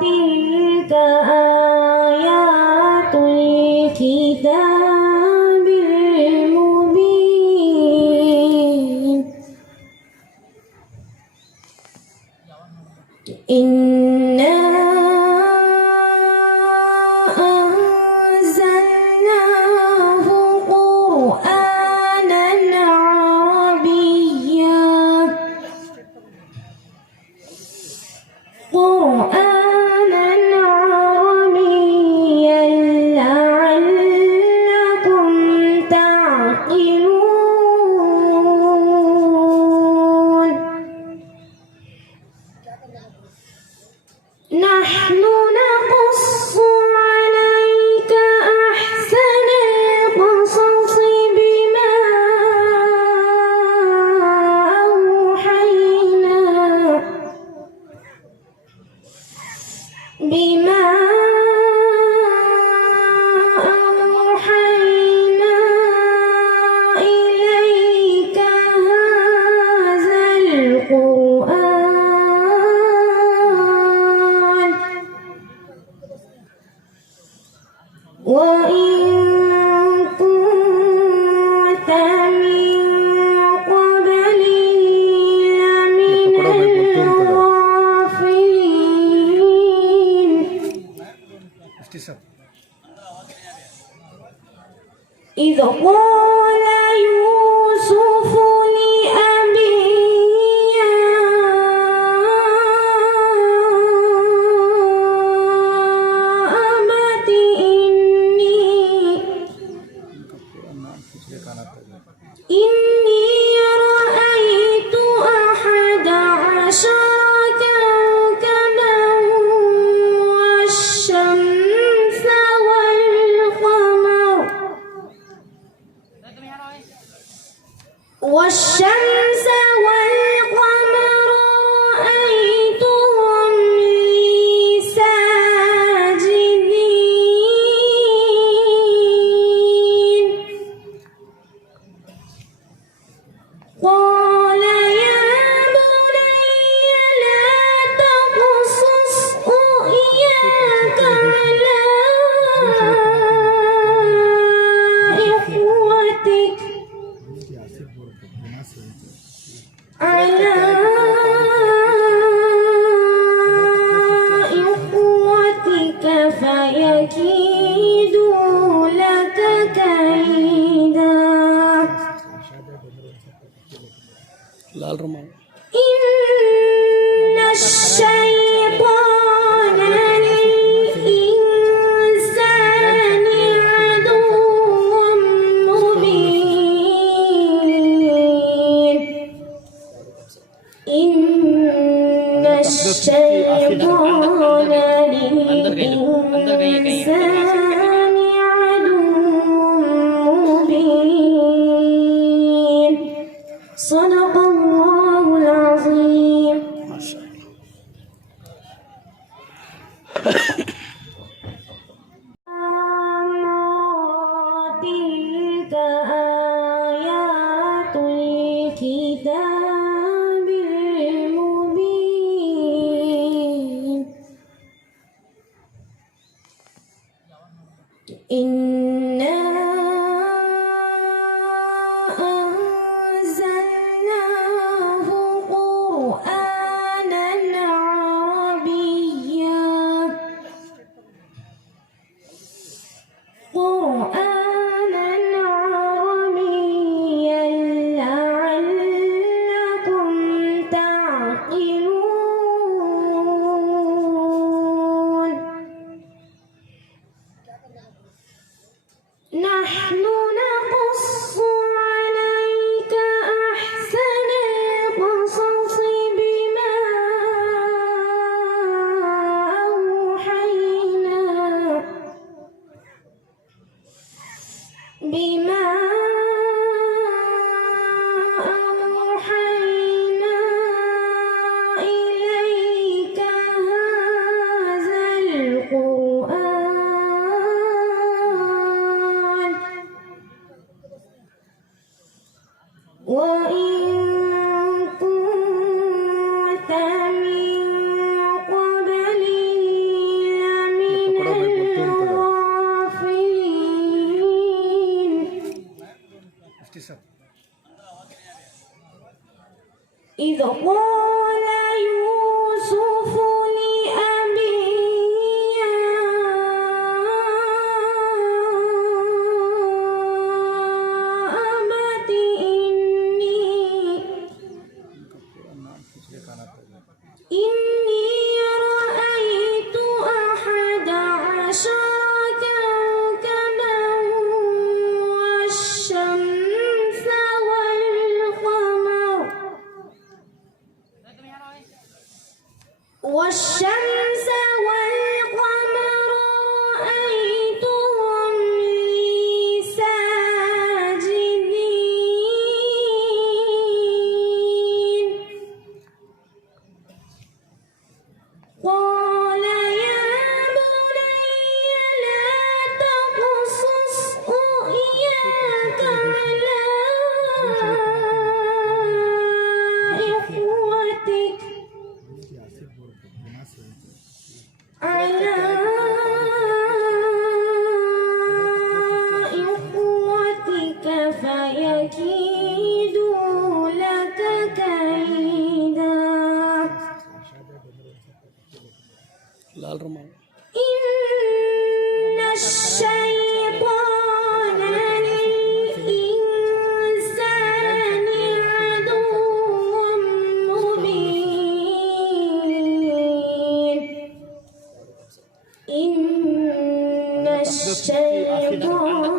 تلك آيات الكتاب المبين إنا أنزلناه قرآنا عربيا لعلكم تعقلون نحن نقص عليك أحسن القصص بما أوحينا إليك هذا القرآن وإن كنت من قبله لمن الغافلين إذ قال يوسف لأبيه يا أبت إني رأيت 11 كوكبا والشمس والقمر رأيتهم لي ساجدين قال يا بني لا تقصص رؤياك على إخوتك فيكيدوا لك كيدا إن الشيطان للإنسان عدو مبين إن الشيطان للإنسان عدو مبين صدق الله العظيم ما شاء الله تلك آيات الكتاب المبين إنا أنزلناه قرآنا عربيا لعلكم تعقلون نحن نقص عليك أحسن القصص بما أوحينا إليك إني رأيت 11 كوكبا والشمس والقمر رأيتهم لي ساجدين قال يا بني لا تقصص رؤياك على إخوتك فيكيدوا لك كيدا إن الشيطان للإنسان عدو مبين إن الشيطان